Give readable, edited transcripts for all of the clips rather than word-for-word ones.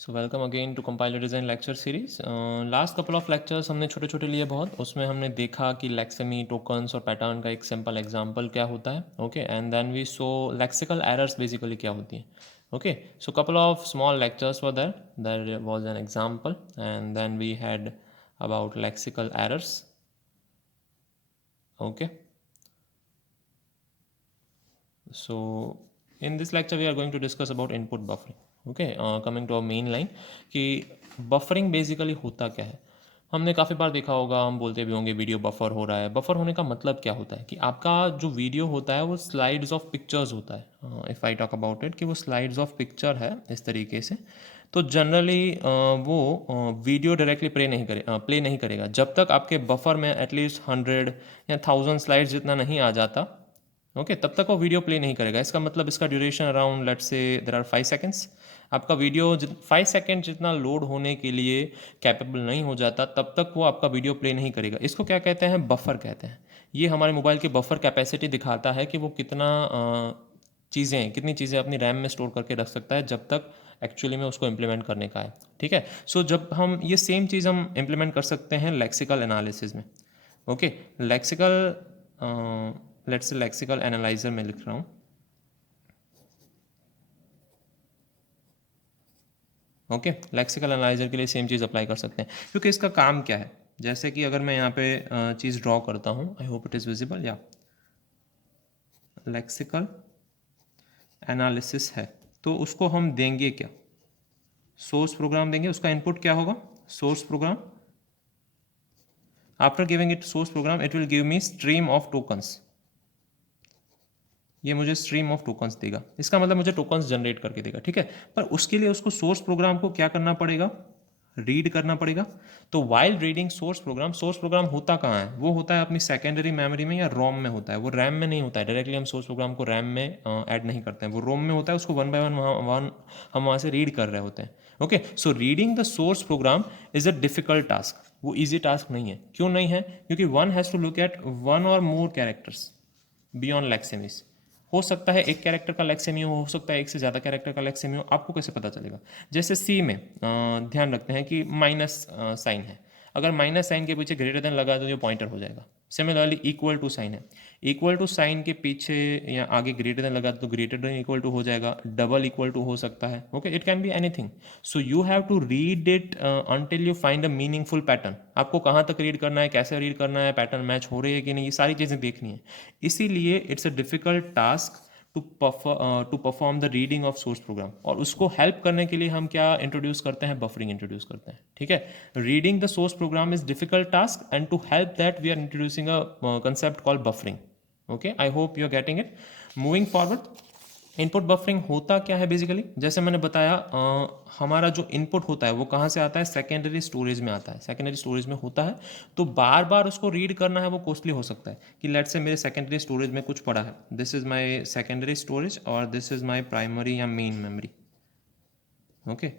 So welcome again to compiler design lecture series. Last couple of lectures हमने छोटे छोटे लिए बहुत, उसमें हमने देखा कि लेक्सेमी टोकन्स और पैटर्न का एक सिंपल एग्जांपल क्या होता है। Okay, and then we saw lexical errors basically क्या होती हैं। Okay, so couple of small lectures were there was an example and then we had about lexical errors. Okay, so in this lecture we are going to discuss about input buffering. Okay, coming to our main line कि buffering basically होता क्या है। हमने काफ़ी बार देखा होगा, हम बोलते भी होंगे वीडियो बफर हो रहा है। बफर होने का मतलब क्या होता है कि आपका जो वीडियो होता है वो स्लाइड्स ऑफ पिक्चर्स होता है। If I talk about it कि वो स्लाइड्स ऑफ पिक्चर है इस तरीके से, तो जनरली वो वीडियो डायरेक्टली प्ले नहीं करेगा जब तक आपके बफर में एटलीस्ट 100 या 1000 स्लाइड्स जितना नहीं आ जाता। ओके, तब तक वो वीडियो प्ले नहीं करेगा। इसका मतलब इसका duration around let's say there are 5 seconds. आपका वीडियो 5 सेकेंड जितना लोड होने के लिए कैपेबल नहीं हो जाता तब तक वो आपका वीडियो प्ले नहीं करेगा। इसको क्या कहते हैं? बफर कहते हैं। ये हमारे मोबाइल की बफर कैपेसिटी दिखाता है कि वो कितनी चीज़ें अपनी रैम में स्टोर करके रख सकता है जब तक एक्चुअली में उसको इम्प्लीमेंट करने का है। ठीक है, सो जब हम ये सेम चीज़ हम इम्प्लीमेंट कर सकते हैं लेक्सिकल एनालिसिस में। Okay, lexical let's say lexical analyser में लिख रहा हूँ। ओके, लेक्सिकल एनालाइजर के लिए सेम चीज़ अप्लाई कर सकते हैं, क्योंकि इसका काम क्या है। जैसे कि अगर मैं यहाँ पे चीज़ ड्रॉ करता हूँ, I hope it is visible, या लेक्सिकल एनालिसिस है, तो उसको हम देंगे क्या? सोर्स प्रोग्राम देंगे। उसका इनपुट क्या होगा? Source program. After giving it source program it will give me stream of tokens. ये मुझे स्ट्रीम ऑफ टोकन्स देगा। इसका मतलब मुझे टोकन्स जनरेट करके देगा। ठीक है, पर उसके लिए उसको सोर्स प्रोग्राम को क्या करना पड़ेगा? रीड करना पड़ेगा। तो वाइल रीडिंग सोर्स प्रोग्राम होता कहाँ है? वो होता है अपनी सेकेंडरी मेमोरी में या रोम में होता है। वो रैम में नहीं होता है। डायरेक्टली हम सोर्स प्रोग्राम को रैम में ऐड नहीं करते हैं। वो रोम में होता है। उसको वन बाय वन हम वहाँ से रीड कर रहे होते हैं। Okay, so reading the source program is a difficult task. वो ईजी टास्क नहीं है। क्यों नहीं है? क्योंकि one has to look at one or more characters beyond लेक्सेमीज। हो सकता है एक कैरेक्टर का लेक्सेमी हो सकता है एक से ज़्यादा कैरेक्टर का लेक्सेमी हो। आपको कैसे पता चलेगा? जैसे सी में ध्यान रखते हैं कि माइनस साइन है। अगर माइनस साइन के पीछे ग्रेटर देन लगा तो ये पॉइंटर हो जाएगा। सिमिलरली इक्वल टू साइन है, इक्वल टू साइन के पीछे या आगे ग्रेटर देन लगा तो ग्रेटर देन इक्वल टू हो जाएगा। डबल इक्वल टू हो सकता है। Okay, it can be anything. So you have to read it until you find a meaningful pattern. आपको कहाँ तक रीड करना है, कैसे रीड करना है, पैटर्न मैच हो रही है कि नहीं, ये सारी चीज़ें देखनी है। इसीलिए it's a difficult task to perform the reading of source program. और उसको हेल्प करने के लिए हम क्या इंट्रोड्यूस करते हैं? बफरिंग इंट्रोड्यूस करते हैं। ठीक है, reading the source program is difficult task and to help that we are introducing a concept called buffering. Okay, I hope you are getting it. Moving forward, input buffering होता क्या है basically? जैसे मैंने बताया, हमारा जो इनपुट होता है वो कहाँ से आता है? सेकेंडरी स्टोरेज में आता है। सेकेंडरी स्टोरेज में होता है, तो बार बार उसको रीड करना है वो कॉस्टली हो सकता है। कि लेट्स से मेरे सेकेंडरी स्टोरेज में कुछ पड़ा है, this is my secondary storage और दिस इज माय प्राइमरी या मेन मेमोरी। ओके,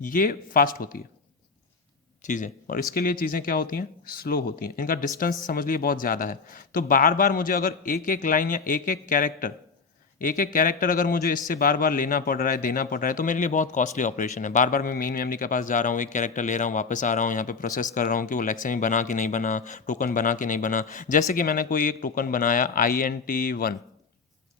ये फास्ट होती है चीज़ें, और इसके लिए चीज़ें क्या होती हैं? स्लो होती हैं। इनका डिस्टेंस समझ लिए बहुत ज़्यादा है। तो बार बार मुझे अगर एक एक लाइन या एक एक कैरेक्टर अगर मुझे इससे बार बार लेना पड़ रहा है, देना पड़ रहा है, तो मेरे लिए बहुत कॉस्टली ऑपरेशन है। बार बार मैं मेन मेमोरी के पास जा रहा हूँ, एक कैरेक्टर ले रहा हूँ, वापस आ रहा हूँ, यहाँ पे प्रोसेस कर रहा हूँ कि वो लेक्सेमी बना कि नहीं बना, टोकन बना कि नहीं बना। जैसे कि मैंने कोई एक टोकन बनाया INT1,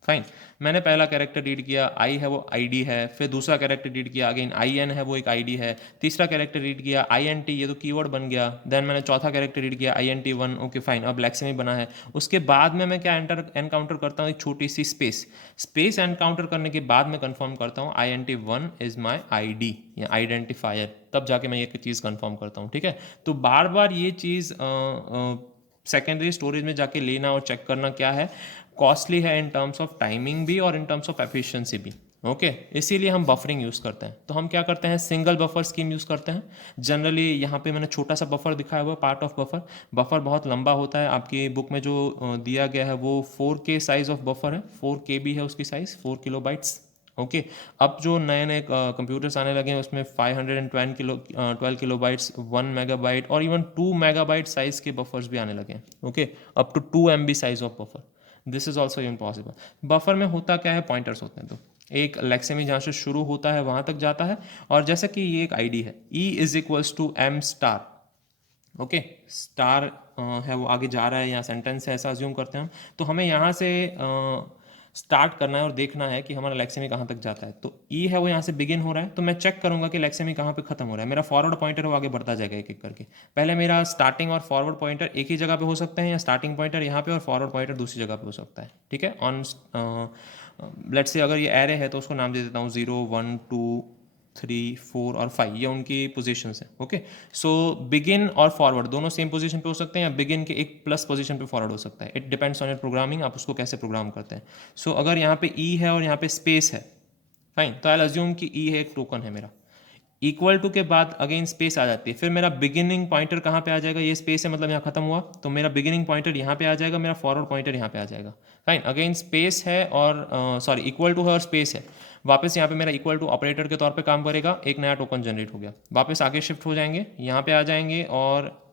फाइन। मैंने पहला कैरेक्टर रीड किया, आई है वो आईडी है। फिर दूसरा कैरेक्टर रीड किया, अगेन IN है वो एक आईडी है। तीसरा कैरेक्टर रीड किया INT, ये तो कीवर्ड बन गया। देन मैंने चौथा कैरेक्टर रीड किया INT1, ओके फाइन, अब लेक्सेमी बना है। उसके बाद में मैं क्या एनकाउंटर करता हूँ? एक छोटी सी स्पेस एनकाउंटर करने के बाद मैं कंफर्म करता हूँ INT1 इज माई ID या आइडेंटिफायर। तब जाके मैं ये चीज़ कंफर्म करता हूँ। ठीक है, तो बार बार ये चीज़ सेकेंडरी स्टोरेज में जाके लेना और चेक करना क्या है? कॉस्टली है इन टर्म्स ऑफ टाइमिंग भी और इन टर्म्स ऑफ एफिशिएंसी भी। ओके, इसीलिए हम बफरिंग यूज़ करते हैं। तो हम क्या करते हैं? सिंगल बफर स्कीम यूज़ करते हैं। जनरली यहाँ पे मैंने छोटा सा बफर दिखाया हुआ है, पार्ट ऑफ बफर। बफर बहुत लंबा होता है। आपकी बुक में जो दिया गया है वो 4K साइज ऑफ बफर है, 4KB है उसकी साइज़, 4 KB। ओके, अब जो नए नए कंप्यूटर्स आने लगे हैं उसमें 12 किलोबाइट्स, 1 मेगाबाइट और इवन 2 मेगाबाइट साइज के बफर्स भी आने लगे हैं। Okay, up to 2 MB size of buffer. This is also impossible. Buffer में होता क्या है? पॉइंटर्स होते हैं। तो एक लेक्सेमी जहाँ से शुरू होता है वहाँ तक जाता है, और जैसा कि ये एक आईडी है E is equals to M star, okay, star है वो आगे जा रहा है, यहाँ सेंटेंस है ऐसा अज्यूम करते हैं हम, तो हमें यहाँ से स्टार्ट करना है और देखना है कि हमारा लेक्सेमी कहाँ तक जाता है। तो ई है वो यहाँ से बिगिन हो रहा है, तो मैं चेक करूंगा कि लेक्सेमी कहाँ पे खत्म हो रहा है। मेरा फॉरवर्ड पॉइंटर वो आगे बढ़ता जाएगा एक एक करके। पहले मेरा स्टार्टिंग और फॉरवर्ड पॉइंटर एक ही जगह पे हो सकते हैं, या स्टार्टिंग पॉइंटर यहाँ पे और फॉरवर्ड पॉइंटर दूसरी जगह पे हो सकता है, ठीक है। ऑन लेट्स से अगर ये एरे है तो उसको नाम दे देता हूँ 0 1 2 3 4 और 5, ये उनकी पोजीशंस हैं, ओके। सो बिगिन और फॉरवर्ड दोनों सेम पोजीशन पे हो सकते हैं, या बिगिन के एक प्लस पोजीशन पे फॉरवर्ड हो सकता है। It depends on your programming, आप उसको कैसे प्रोग्राम करते हैं। सो अगर यहाँ पे ई है और यहाँ पे स्पेस है, फाइन, तो आई विल अज्यूम कि ई है एक टोकन है मेरा। इक्वल टू के बाद अगेन स्पेस आ जाती है, फिर मेरा बिगिनिंग पॉइंटर कहाँ पे आ जाएगा, ये स्पेस है मतलब यहाँ खत्म हुआ, तो मेरा बिगिनिंग पॉइंटर यहाँ पे आ जाएगा, मेरा फॉरवर्ड पॉइंटर यहाँ पे आ जाएगा, फाइन। अगेन स्पेस है और सॉरी इक्वल टू है और स्पेस है, वापस यहाँ पे मेरा इक्वल टू ऑपरेटर के तौर पे काम करेगा, एक नया टोकन जनरेट हो गया। वापस आगे शिफ्ट हो जाएंगे, यहाँ पे आ जाएंगे, और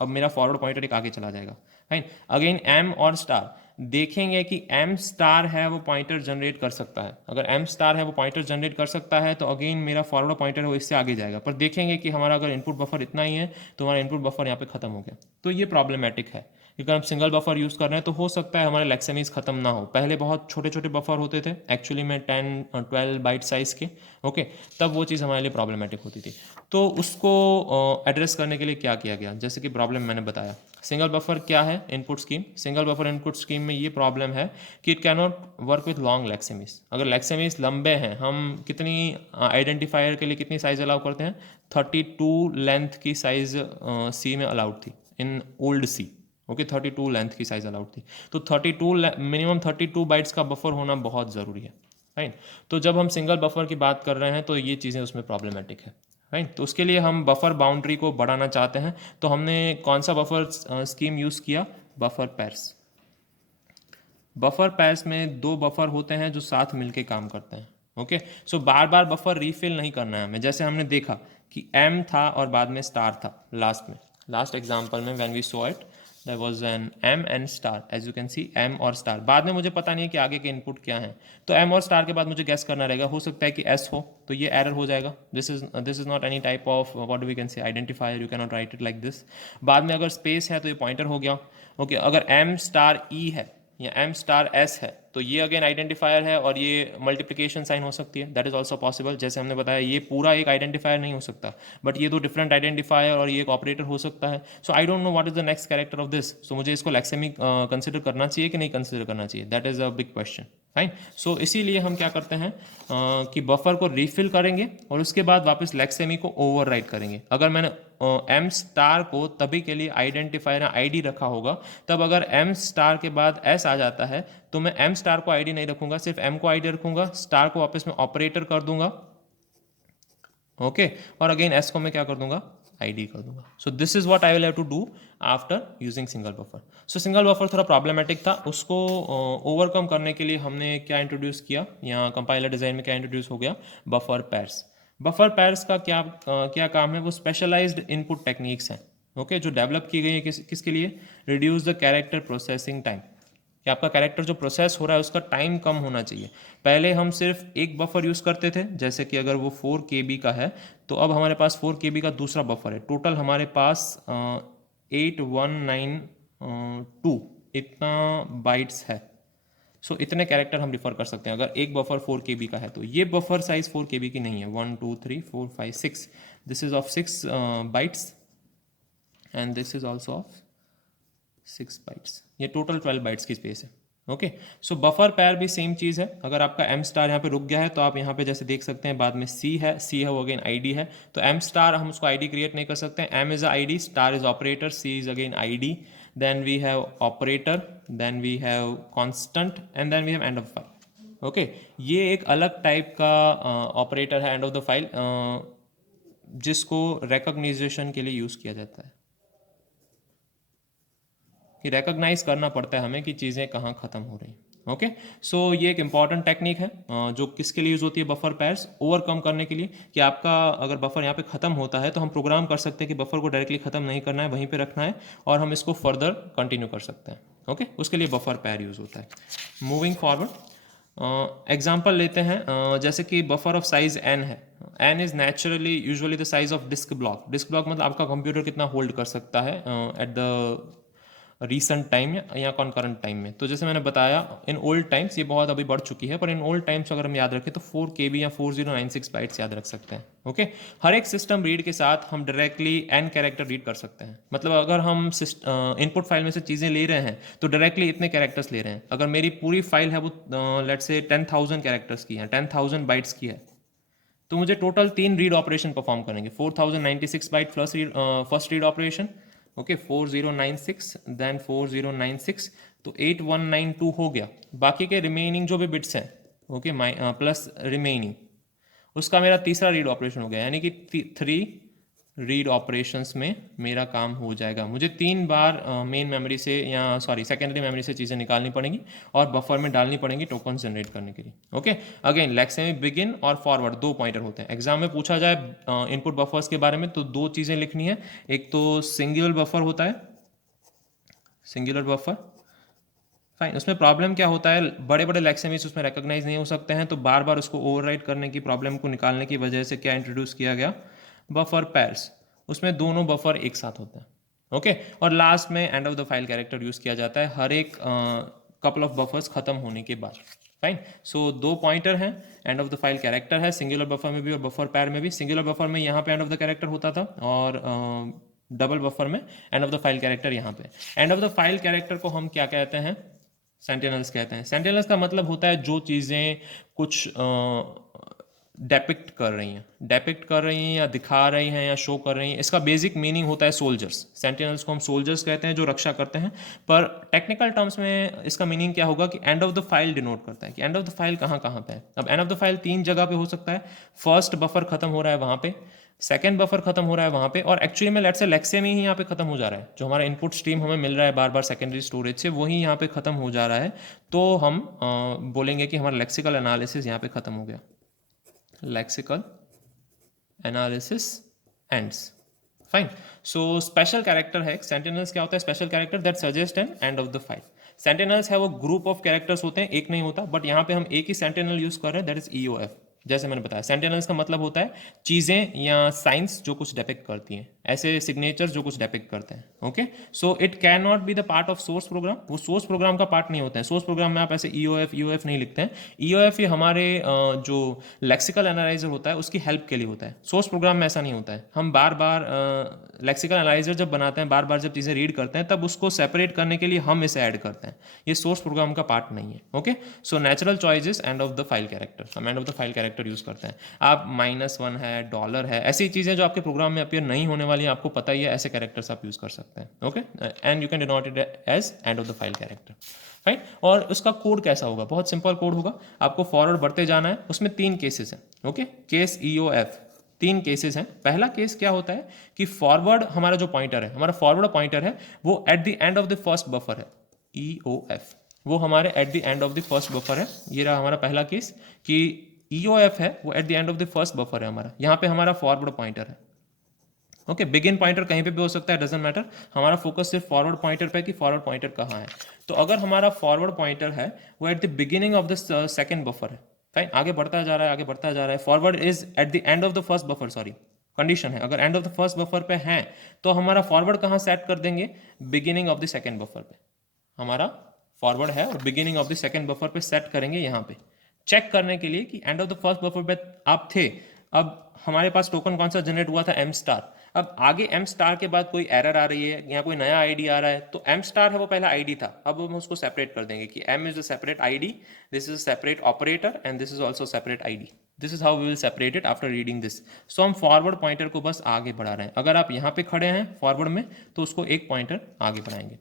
अब मेरा फॉरवर्ड पॉइंटर एक आगे चला जाएगा, फाइन। अगेन एम और स्टार, देखेंगे कि एम स्टार है वो पॉइंटर जनरेट कर सकता है। अगर एम स्टार है वो पॉइंटर जनरेट कर सकता है तो अगेन मेरा फॉरवर्ड पॉइंटर है वो इससे आगे जाएगा, पर देखेंगे कि हमारा अगर इनपुट बफर इतना ही है तो हमारा इनपुट बफर यहाँ पे खत्म हो गया। तो ये प्रॉब्लमेटिक है, क्योंकि हम सिंगल बफर यूज़ कर रहे हैं तो हो सकता है हमारे लेक्सेमीज खत्म ना हो। पहले बहुत छोटे छोटे बफर होते थे एक्चुअली में 10-12 बाइट साइज़ के, ओके, तब वो चीज़ हमारे लिए प्रॉब्लमेटिक होती थी। तो उसको एड्रेस करने के लिए क्या किया गया, जैसे कि प्रॉब्लम मैंने बताया, सिंगल बफर क्या है input scheme. Single buffer input scheme में ये प्रॉब्लम है कि it can not work with long lexemes. अगर लेक्सेमीज लंबे हैं, हम कितनी आइडेंटिफायर के लिए कितनी साइज़ अलाउ करते हैं, 32 लेंथ की साइज़ सी में अलाउड थी in old C, okay, 32 length की साइज़ अलाउड थी। तो 32 मिनिमम 32 बाइट्स का बफर होना बहुत ज़रूरी है, राइट। तो जब हम सिंगल बफर की बात कर रहे हैं तो ये चीज़ें उसमें प्रॉब्लमेटिक है, राइट। तो उसके लिए हम बफर बाउंड्री को बढ़ाना चाहते हैं, तो हमने कौन सा बफर स्कीम यूज़ किया, बफर पैर्स। बफर पैर्स में 2 बफर होते हैं जो साथ मिलके काम करते हैं, ओके। सो बार बार बफर रीफिल नहीं करना है हमें, जैसे हमने देखा कि एम था और बाद में स्टार था लास्ट में, लास्ट एग्जाम्पल में when we saw it there was an M and star, as you can see M और स्टार। बाद में मुझे पता नहीं है कि आगे के इनपुट क्या हैं, तो एम और स्टार के बाद मुझे गैस करना रहेगा, हो सकता है कि एस हो, तो ये एरर हो जाएगा। This is not any type of what we can say identifier, you can not write it like this. बाद में अगर स्पेस है तो ये पॉइंटर हो गया, ओके। अगर एम स्टार ई है या एम स्टार एस है तो ये अगेन आइडेंटिफायर है, और ये मल्टीप्लिकेशन साइन हो सकती है, दैट इज ऑल्सो पॉसिबल। जैसे हमने बताया ये पूरा एक आइडेंटिफायर नहीं हो सकता, बट ये 2 डिफरेंट आइडेंटिफायर और ये एक ऑपरेटर हो सकता है। So I don't know what is the next character of this, so मुझे इसको लेक्सेमी कंसिडर करना चाहिए कि नहीं कंसिडर करना चाहिए, that is a big question, fine. So इसीलिए हम क्या करते हैं कि बफर को रीफिल करेंगे और उसके बाद वापस लेक्सेमी को ओवरराइट करेंगे। अगर मैंने एम स्टार को तभी के लिए आइडेंटिफायर आईडी रखा होगा, तब अगर एम स्टार के बाद एस आ जाता है तो मैं एम स्टार को आईडी नहीं रखूंगा, सिर्फ एम को आईडी रखूंगा, स्टार को वापस मैं ऑपरेटर कर दूंगा, ओके, और अगेन एस को मैं क्या कर दूंगा, आईडी कर दूंगा। So this is what I will have to do after using single buffer. So single buffer थोड़ा प्रॉब्लमेटिक था, उसको ओवरकम करने के लिए हमने क्या इंट्रोड्यूस किया, यहाँ कंपाइलर डिजाइन में क्या इंट्रोड्यूस हो गया, बफर पैर्स। बफर पैर्स का क्या काम है, वो स्पेशलाइज्ड इनपुट टेक्निक्स हैं, ओके, जो डेवलप की गई है किसके लिए, reduce the character processing time, कि आपका कैरेक्टर जो प्रोसेस हो रहा है उसका टाइम कम होना चाहिए। पहले हम सिर्फ एक बफर यूज़ करते थे, जैसे कि अगर वो 4 KB का है तो अब हमारे पास 4 KB का दूसरा बफर है, टोटल हमारे पास 8192 इतना बाइट्स है। सो इतने कैरेक्टर हम रिफर कर सकते हैं अगर एक बफर 4 KB का है। तो ये बफर साइज 4 KB की नहीं है, 1 2 3 4 5 6, this is of 6 bytes and this is also of 6 bytes, ये टोटल 12 बाइट्स की स्पेस है, ओके। सो बफर पैर भी सेम चीज़ है। अगर आपका एम स्टार यहाँ पे रुक गया है तो आप यहाँ पे जैसे देख सकते हैं बाद में सी है, सी है वो अगेन आईडी है, तो एम स्टार हम उसको आईडी क्रिएट नहीं कर सकते, M is ID, star is operator, C is again ID, then we have operator, then we have constant and then we have end of file, okay. ये एक अलग टाइप का operator है एंड ऑफ द फाइल, जिसको रिकॉग्निजेशन के लिए use किया जाता है, कि रिकॉग्नाइज करना पड़ता है हमें कि चीज़ें कहाँ ख़त्म हो रही हैं, ओके। सो ये एक इंपॉर्टेंट टेक्निक है जो किसके लिए यूज़ होती है, बफर पैर्स ओवरकम करने के लिए, कि आपका अगर बफर यहाँ पे ख़त्म होता है तो हम प्रोग्राम कर सकते हैं कि बफर को डायरेक्टली ख़त्म नहीं करना है, वहीं पे रखना है और हम इसको फर्दर कंटिन्यू कर सकते हैं, ओके। उसके लिए बफर पैर यूज़ होता है। मूविंग फॉरवर्ड, एग्जाम्पल लेते हैं, जैसे कि बफर ऑफ साइज n है, n is naturally usually the size of disk block. Disk block मतलब आपका कंप्यूटर कितना होल्ड कर सकता है एट द रीसेंट टाइम या कॉन्करेंट टाइम में। तो जैसे मैंने बताया, इन ओल्ड टाइम्स ये बहुत अभी बढ़ चुकी है, पर इन ओल्ड टाइम्स अगर हम याद रखें तो 4 KB या 4096 बाइट्स याद रख सकते हैं। ओके, हर एक सिस्टम रीड के साथ हम डायरेक्टली n कैरेक्टर रीड कर सकते हैं। मतलब अगर हम इनपुट फाइल में से चीज़ें ले रहे हैं तो डायरेक्टली इतने कैरेक्टर्स ले रहे हैं। अगर मेरी पूरी फाइल है वो लेट से 10,000 कैरेक्टर्स की है, 10,000 बाइट्स की है, तो मुझे टोटल 3 रीड ऑपरेशन परफॉर्म करेंगे। 4096 byte plus first read operation, okay 4096 then 4096, तो 8192 हो गया। बाकी के रिमेनिंग जो भी बिट्स हैं, ओके प्लस रिमेनिंग, उसका मेरा तीसरा रीड ऑपरेशन हो गया, यानी कि 3 रीड ऑपरेशंस में मेरा काम हो जाएगा। मुझे 3 बार मेन मेमोरी से या सॉरी सेकेंडरी मेमोरी से चीज़ें निकालनी पड़ेंगी और बफर में डालनी पड़ेंगी टोकन जनरेट करने के लिए। ओके, अगेन लेक्से में बिगिन और फॉरवर्ड 2 पॉइंटर होते हैं। एग्जाम में पूछा जाए इनपुट बफर्स के बारे में तो 2 चीज़ें लिखनी है। एक तो सिंगुलर बफर होता है, सिंगुलर बफर, फाइन। उसमें प्रॉब्लम क्या होता है, बड़े बड़े लेक्सेमीज उसमें रिकॉग्नाइज नहीं हो सकते हैं, तो बार बार उसको ओवरराइट करने की प्रॉब्लम को निकालने की वजह से क्या इंट्रोड्यूस किया गया, बफर पैर्स। उसमें दोनों बफर एक साथ होते हैं। ओके, और लास्ट में and of the file character use किया जाता है हर एक कपल ऑफ बफर्स खत्म होने के बाद। फाइन, सो 2 पॉइंटर हैं, and of the file character है सिंगुलर बफर में भी और बफर पैर में भी। सिंगुलर बफर में यहाँ पे एंड ऑफ द कैरेक्टर होता था और डबल बफर में and of the file character यहाँ पे। And of the file character को हम क्या कहते हैं, सेंटिनल्स कहते हैं। सेंटिनल्स का मतलब होता है जो चीज़ें कुछ डेपिक्ट कर रही हैं, डेपिक्ट कर रही हैं या दिखा रही हैं या शो कर रही हैं। इसका बेसिक मीनिंग होता है सोल्जर्स। सेंटिनल्स को हम सोल्जर्स कहते हैं जो रक्षा करते हैं, पर टेक्निकल टर्म्स में इसका मीनिंग क्या होगा कि and of the file denote करता है कि एंड ऑफ द फाइल कहाँ कहाँ पे है। अब एंड ऑफ द फाइल 3 जगह पे हो सकता है। फर्स्ट बफर खत्म हो रहा है वहाँ पे, सेकेंड बफर खत्म हो रहा है वहाँ पे, और एक्चुअली में लेट्स से लेक्से में ही यहाँ पे खत्म हो जा रहा है। जो हमारा इनपुट स्ट्रीम हमें मिल रहा है बार बार सेकेंडरी स्टोरेज से, वही यहाँ पे खत्म हो जा रहा है। तो हम बोलेंगे कि हमारा लेक्सिकल एनालिसिस यहाँ पे खत्म हो गया। Lexical analysis ends, fine. So special character है सेंटिनल्स। क्या होता है special character, that suggest an end of the file. Sentinels है वो ग्रुप ऑफ कैरेक्टर्स होते हैं, एक नहीं होता, बट यहाँ पे हम एक ही सेंटिनल यूज कर रहे हैं, दैट इज EOF। जैसे मैंने बताया, सेंटिनल्स का मतलब होता है चीज़ें या साइंस जो कुछ डिपिक्ट करती हैं, ऐसे सिग्नेचर्स जो कुछ डिपिक्ट करते हैं। Okay, so it can not be the part of source programme. वो सोर्स प्रोग्राम का पार्ट नहीं होते हैं। सोर्स प्रोग्राम में आप ऐसे EOF नहीं लिखते हैं। EOF ये हमारे जो लेक्सिकल एनालाइजर होता है उसकी हेल्प के लिए होता है। सोर्स प्रोग्राम में ऐसा नहीं होता है। हम बार बार लेक्सिकल एनालाइजर जब बनाते हैं, बार बार जब चीज़ें रीड करते हैं, तब उसको सेपरेट करने के लिए हम इसे ऐड करते हैं। ये सोर्स प्रोग्राम का पार्ट नहीं है। Okay, so natural choice is end of the file character. हम end of the file character use करते हैं। आप -1 है, डॉलर है, ऐसी चीज़ें जो आपके प्रोग्राम में अपीयर नहीं होने वाली हैं, आपको पता ही है, ऐसे कैरेक्टर्स आप यूज कर सकते हैं। Okay, and you can denote it as end of the file character. Fine, और उसका कोड कैसा होगा, बहुत सिंपल कोड होगा। आपको फॉरवर्ड बढ़ते जाना है। उसमें 3 केसेस हैं। ओके, केस EOF 3 केसेस हैं। पहला केस क्या होता है कि फॉरवर्ड हमारा जो पॉइंटर है, हमारा फॉरवर्ड पॉइंटर है, वो at the end of the first buffer है। EOF वो हमारे eight the end of the first buffer है। ये रहा हमारा पहला केस कि EOF है वो at the end of the first buffer है हमारा। यहाँ पे हमारा फॉरवर्ड पॉइंटर है। ओके, बिगिन पॉइंटर कहीं पे भी हो सकता है, डजंट मैटर। हमारा फोकस सिर्फ फॉरवर्ड पॉइंटर पे कि फॉरवर्ड पॉइंटर कहाँ है। तो अगर हमारा फॉरवर्ड पॉइंटर है वो at the beginning of the second buffer है, फाइन, आगे बढ़ता जा रहा है, आगे बढ़ता जा रहा है। Forward is eight the end of the first buffer, sorry condition है, अगर and of the first buffer पे है तो हमारा फॉरवर्ड कहाँ सेट कर देंगे, beginning of the second buffer पे। हमारा फॉरवर्ड है और beginning of the second buffer पे सेट करेंगे यहाँ पे, चेक करने के लिए कि and of the first buffer पे आप थे। अब हमारे पास टोकन कौन सा जनरेट हुआ था, M स्टार। अब आगे M स्टार के बाद कोई एरर आ रही है या कोई नया ID आ रहा है, तो M स्टार है वो पहला ID था। अब हम उसको सेपरेट कर देंगे कि M is a separate ID, this is separate operator and this is also separate ID। This is how we will separate it after reading this. So हम फॉरवर्ड पॉइंटर को बस आगे बढ़ा रहे हैं। अगर आप यहाँ पे खड़े हैं फॉरवर्ड में तो उसको एक पॉइंटर आगे बढ़ाएंगे।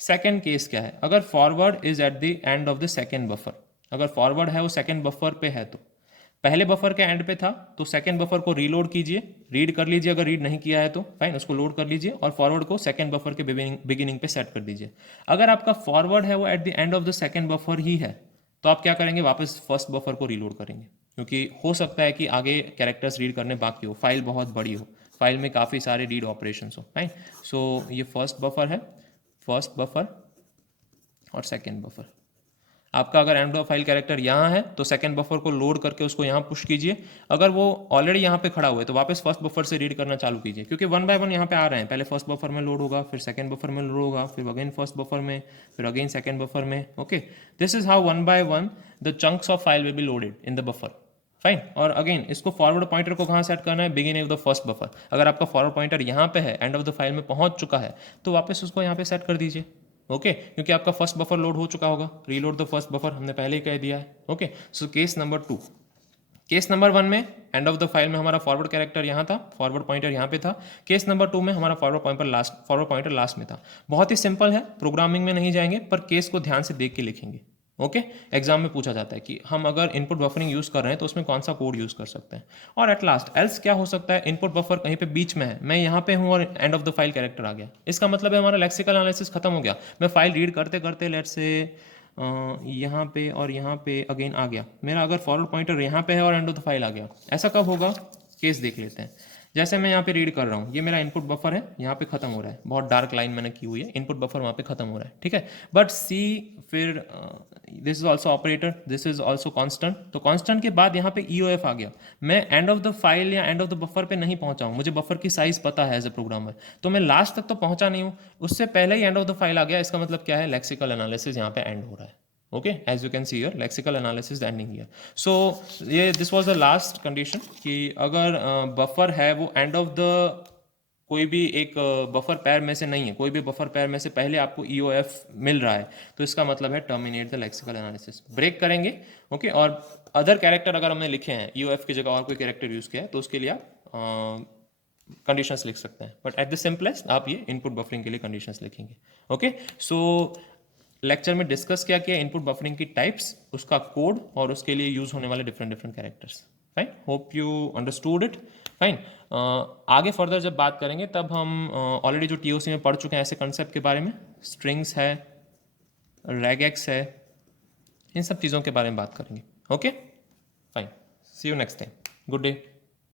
सेकेंड केस क्या है, अगर forward is eight the end of the second buffer, अगर फॉरवर्ड है वो सेकेंड बफर पे है, तो पहले बफर के एंड पे था तो सेकेंड बफर को रीलोड कीजिए, रीड कर लीजिए, अगर रीड नहीं किया है तो फाइन, उसको लोड कर लीजिए और फॉरवर्ड को सेकेंड बफर के बिगिनिंग पे सेट कर दीजिए। अगर आपका फॉरवर्ड है वो at the end of the second buffer ही है तो आप क्या करेंगे, वापस फर्स्ट बफर को रीलोड करेंगे, क्योंकि हो सकता है कि आगे कैरेक्टर्स रीड करने बाकी हो, फाइल बहुत बड़ी हो, फाइल में काफ़ी सारे रीड ऑपरेशन हो, फाइन। सो ये फर्स्ट बफर है, फर्स्ट बफर और सेकेंड बफर। आपका अगर एंड ऑफ फाइल कैरेक्टर यहाँ है तो सेकंड बफर को लोड करके उसको यहाँ पुश कीजिए, अगर वो ऑलरेडी यहाँ पे खड़ा हुआ है तो वापस फर्स्ट बफर से रीड करना चालू कीजिए, क्योंकि वन बाय वन यहाँ पे आ रहे हैं, पहले फर्स्ट बफर में लोड होगा, फिर सेकंड बफर में लोड होगा, फिर अगेन फर्स्ट बफर में, फिर अगेन सेकंड बफर में। Okay, this is how one by one the chunks of file will be loaded in the buffer. Fine. और अगेन इसको फॉरवर्ड पॉइंटर को कहाँ सेट करना है, beginning of the first buffer. अगर आपका फॉरवर्ड पॉइंटर यहाँ पे है, एंड ऑफ द फाइल में पहुंच चुका है, तो वापस उसको यहाँ पे सेट कर दीजिए। ओके, क्योंकि आपका फर्स्ट बफर लोड हो चुका होगा, रीलोड द फर्स्ट बफर हमने पहले ही कह दिया है। Okay, so case number 2। Case number 1 में एंड ऑफ द फाइल में हमारा फॉरवर्ड कैरेक्टर यहाँ था, फॉरवर्ड पॉइंटर यहाँ पे था। केस नंबर 2 में हमारा फॉरवर्ड पॉइंटर लास्ट में था। बहुत ही सिंपल है, प्रोग्रामिंग में नहीं जाएंगे, पर केस को ध्यान से देख के लिखेंगे। ओके, एग्जाम में पूछा जाता है कि हम अगर इनपुट बफरिंग यूज कर रहे हैं तो उसमें कौन सा कोड यूज कर सकते हैं। और एट लास्ट एल्स क्या हो सकता है, इनपुट बफर कहीं पे बीच में है, मैं यहाँ पे हूँ और end of the file character आ गया, इसका मतलब है हमारा लेक्सिकल एनालिसिस खत्म हो गया। मैं फाइल रीड करते करते लेट से यहाँ पे और यहाँ पे अगेन आ गया, मेरा अगर फॉरवर्ड पॉइंटर यहाँ पे है और एंड ऑफ द फाइल आ गया, ऐसा कब होगा, केस देख लेते हैं। जैसे मैं यहाँ पे रीड कर रहा हूँ, ये मेरा इनपुट बफर है, यहाँ पे खत्म हो रहा है, बहुत डार्क लाइन मैंने की हुई है, इनपुट बफर वहाँ पे खत्म हो रहा है, ठीक है। बट सी फिर this is also operator, this is also constant, तो कॉन्स्टेंट के बाद यहाँ पे EOF आ गया। मैं एंड ऑफ द फाइल या एंड ऑफ द बफर पे नहीं पहुंचा हूँ, मुझे बफर की साइज पता है एज ए प्रोग्रामर, तो मैं लास्ट तक तो पहुंचा नहीं हूँ, उससे पहले ही एंड ऑफ द फाइल आ गया। इसका मतलब क्या है, लेक्सिकल एनालिसिस यहाँ पे एंड हो रहा है। Okay, as you can see here lexical analysis ending here. So ये this was the last condition कि अगर बफर है वो एंड ऑफ द कोई भी एक बफर पैर में से नहीं है, कोई भी बफर पैर में से पहले आपको EOF मिल रहा है, तो इसका मतलब है terminate the lexical analysis. Break करेंगे। ओके, और अदर कैरेक्टर अगर हमने लिखे हैं, EOF की जगह और कोई कैरेक्टर यूज किया है, तो उसके लिए आप कंडीशंस लिख सकते हैं, बट एट द सिंपलेस्ट आप ये इनपुट बफरिंग के लिए कंडीशंस लिखेंगे। ओके, सो लेक्चर में डिस्कस क्या किया, इनपुट बफरिंग की टाइप्स, उसका कोड और उसके लिए यूज होने वाले different different characters. Fine, hope you understood it. Fine, आगे फर्दर जब बात करेंगे तब हम ऑलरेडी जो TOC में पढ़ चुके हैं ऐसे कंसेप्ट के बारे में, स्ट्रिंग्स है, रेगेक्स है, इन सब चीज़ों के बारे में बात करेंगे। Okay, fine, see you next time, good day.